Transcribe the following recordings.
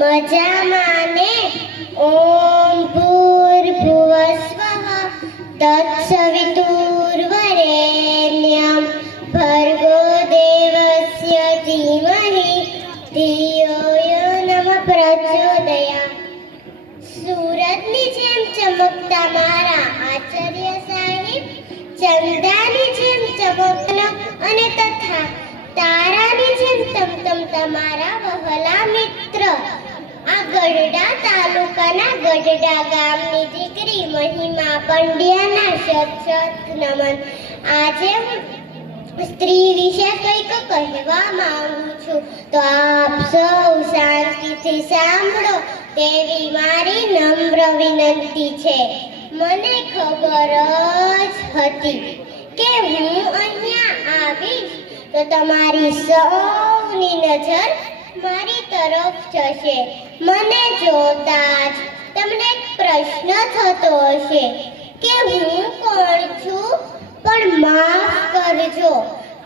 મજામાં ને? ઓમ ભૂર્ભુવસ્વઃ તત્સવિતુર્વરેણ્યં ભર્ગો દેવસ્ય ધીમહિ ધિયો યો નમઃ પ્રચોદયાત્. સૂરજની જેમ ચમકતા મારા આચાર્ય સાહેબ, ચંદ્રની જેમ ચમકનો અને તથા તારાની જેમ તમતમતા મારા વહલા મિત્ર. આ ગઢડા તાલુકાના ગઢડા ગામની દીકરી મહિમા પંડ્યાના શત નમન. આજે હું સ્ત્રી વિશે કંઈક કહેવા માંગુ છું, તો આપ સૌ શાંતિથી સાંભળો તેવી મારી નમ્ર વિનંતી છે. મને ખબર જ હતી કે હું અહીંયા આવીશ તો તમારી સૌની નજર મારી તરફ જશે. મને જોતા જ તમને એક પ્રશ્ન થતો હશે કે હું કોણ છું, પણ માફ કરજો,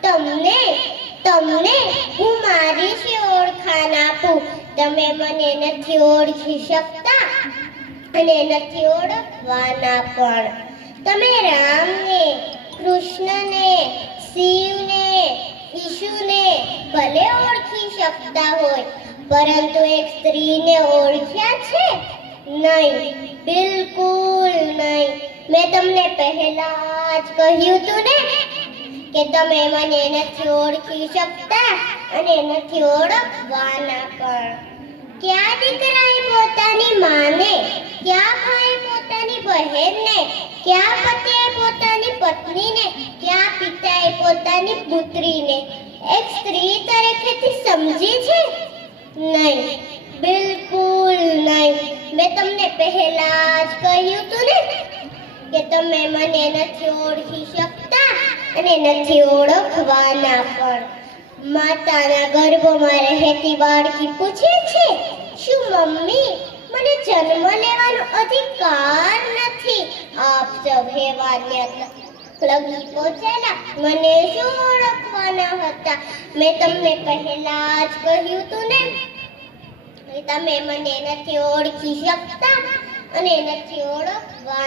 તમને હું મારી જ ઓળખાણ આપું. તમે મને નથી ઓળખી શકતા અને નથી ઓળખવાના પણ. તમે રામને, કૃષ્ણને, શિવને, ઈશુને ભલે ઓળખી શકતા હોય, પરંતુ એક સ્ત્રીને ઓળખ્યા છે? નહીં, બિલકુલ નહીં. મેં તમને પહેલા જ કહ્યું હતું ને કે તમે મને નથી ઓળખી શકતા અને નથી ઓળખવાના પણ. ક્યાં દીકરાએ પોતાની માને, ક્યાં ભાઈ પોતાની બહેનને, ક્યાં પતિએ પોતાની પત્નીને, ક્યાં પિતાએ પોતાની પુત્રીને એક સ્ત્રી તરીકેથી સમજી છે? નહીં, બિલકુલ નહીં. મેં તમને પહેલા જ કહ્યું હતું ને કે તમે મને નથી ઓળખી શકતા અને નથી ઓળખવાના પણ. માતાના ગર્ભમાં રહેતી બાળકી પૂછે છે, શું મમ્મી મને જન્મ લેવાનો અધિકાર નથી? આપ સૌ હેવાન્યા લગી પહોંચેલા, મને શું ઓળખવાના હતા? મેં તમને પહેલા જ કહ્યું હતું ને કે તમે મને નથી ઓળખી શકતા અને નથી ઓળખવા